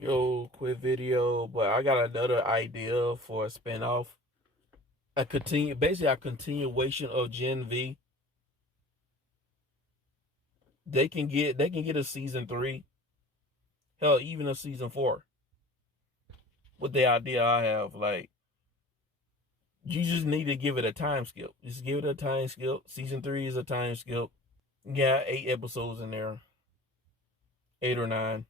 Yo, quick video, but I got another idea for a spinoff. Basically a continuation of Gen V. They can get a season 3, hell, even a season 4. With the idea I have, like, you just need to give it a time skip. Just give it a time skip. Season 3 is a time skip. Yeah, 8 episodes in there, 8 or 9,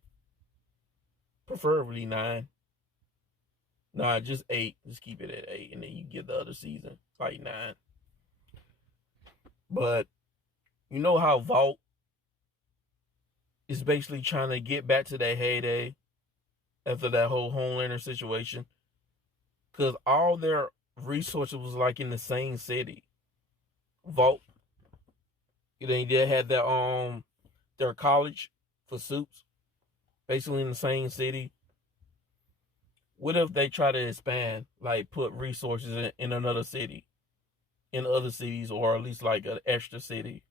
preferably 9. Nah, just 8. Just keep it at 8, and then you get the other season like 9. But you know how Vault is basically trying to get back to their heyday after that whole Homelander situation, because all their resources was like in the same city. Vault, they had their college for suits basically in the same city. What if they try to expand, like put resources in another city, in other cities, or at least like an extra city,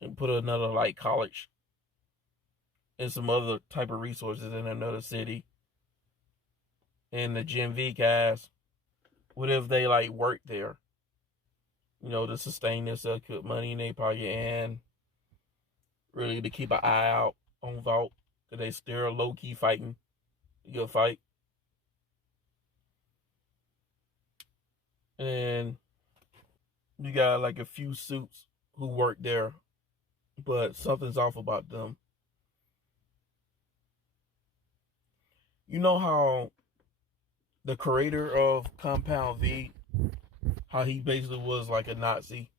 and put another like college and some other type of resources in another city? And the Gen V cast, what if they like work there, to sustain themselves, put money in their pocket, and really to keep an eye out on Vault, because they still low key fighting a good fight. And you got like a few suits who work there, but something's off about them. You know how the creator of Compound V, how he basically was like a Nazi?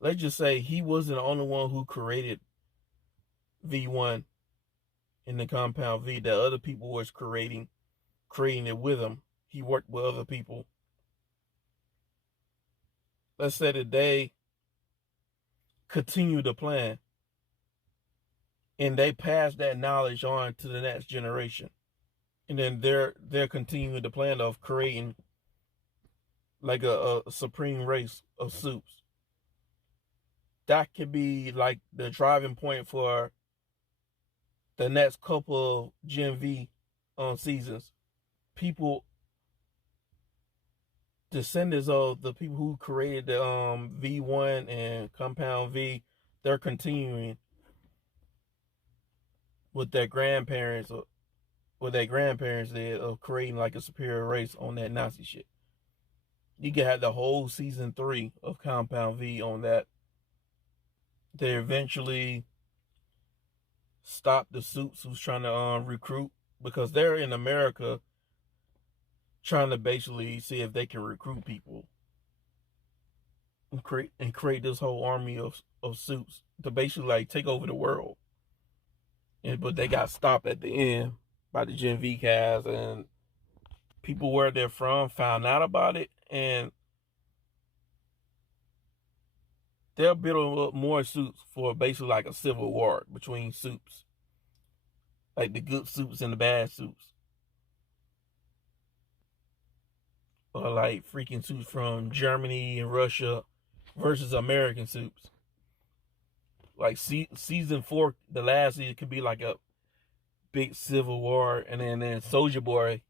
Let's just say he wasn't the only one who created V1 in the Compound V. That other people was creating it with him. He worked with other people. Let's say that they continue the plan and they pass that knowledge on to the next generation, and then they're continuing the plan of creating like a supreme race of suits. That could be like the driving point for the next couple of Gen V seasons. People, descendants of the people who created the V1 and Compound V, they're continuing with their grandparents, or what their grandparents did, of creating like a superior race on that Nazi shit. You can have the whole season 3 of Compound V on that. They eventually stop the suits who's trying to recruit, because they're in America trying to basically see if they can recruit people and create this whole army of suits to basically like take over the world. But they got stopped at the end by the Gen V cast, and people where they're from found out about it, and they're building up more suits for basically like a civil war between suits, like the good suits and the bad suits, or like freaking suits from Germany and Russia versus American suits. Like season 4, the last season, could be like a big civil war, and then Soldier Boy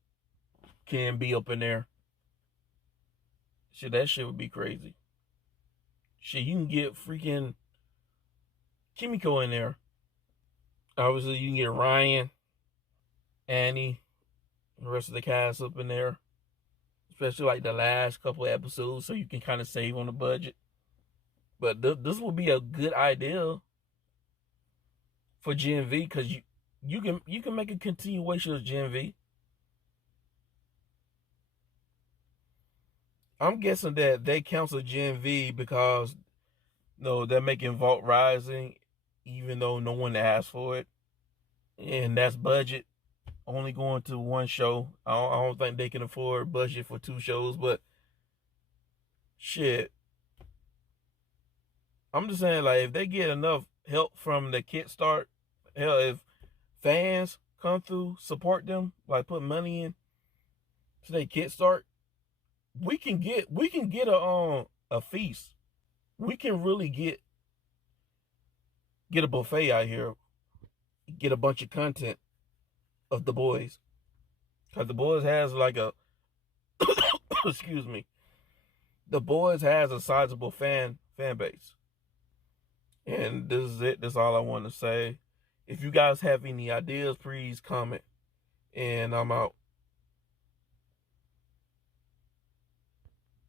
can be up in there. Shit, that shit would be crazy. Shit, you can get freaking Kimiko in there. Obviously, you can get Ryan, Annie, and the rest of the cast up in there, especially like the last couple of episodes, so you can kind of save on the budget. But this would be a good idea for Gen V, because you can make a continuation of Gen V. I'm guessing that they canceled Gen V because they're making Vault Rising, even though no one asked for it, and that's budget only going to one show. I don't think they can afford budget for 2 shows, but shit, I'm just saying, like, if they get enough help from the Kickstart, hell, if fans come through, support them, like put money in to their Kickstart, we can get a feast. We can really get get a buffet out here, get a bunch of content of the boys, because the boys has like a excuse me, the boys has a sizable fan base. And this is it. That's all I want to say. If you guys have any ideas, please comment. And I'm out.